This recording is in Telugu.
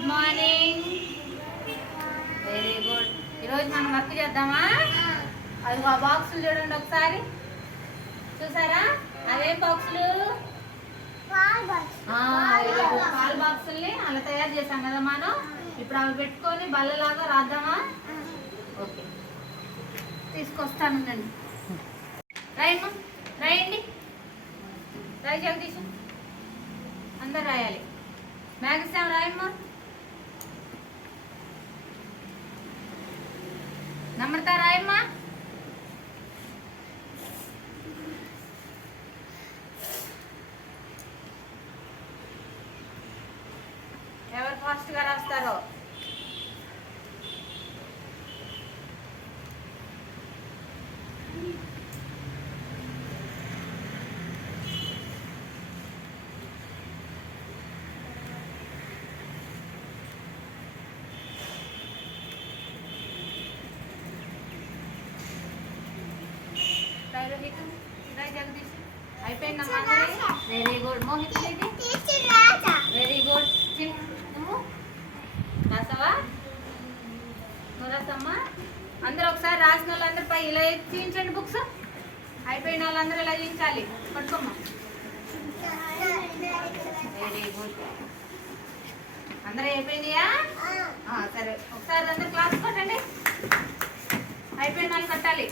Good morning. Very good. ఈరోజు మనం వర్క్ చేద్దామా? అది ఆ బాక్సులు చూడండి ఒకసారి. చూసారా? అవేం బాక్సులు? పాల్ బాక్సుల్ని అలా తయారు చేసాం కదా మనం. ఇప్పుడు అవి పెట్టుకొని బల్లలాగా రాద్దామా? ఓకే, తీసుకొస్తాను. రాయమ్మా, రాయండి. రాయి జగదీశం, అందరు రాయాలి. మ్యాగజైన్ రాయమ్మా. నమ్రత రాయమ్మా. ఎవరు ఫాస్ట్గా రాస్తారో. జగదీష్ అయిపోయిందమ్మా. Very good. Mohit very good. నువ్వు రాసావా? నువ్వు రాసమ్మా. అందరూ ఒకసారి రాసిన వాళ్ళందరూ పై ఇలా చూపించండి. బుక్స్ అయిపోయిన వాళ్ళందరూ ఇలా చూపించాలి. పట్టుకోమ్మా. Very good. అందరూ అయిపోయినాయా? సరే, ఒకసారి అందరు క్లాస్ కొట్టండి. అయిపోయిన వాళ్ళు కట్టాలి.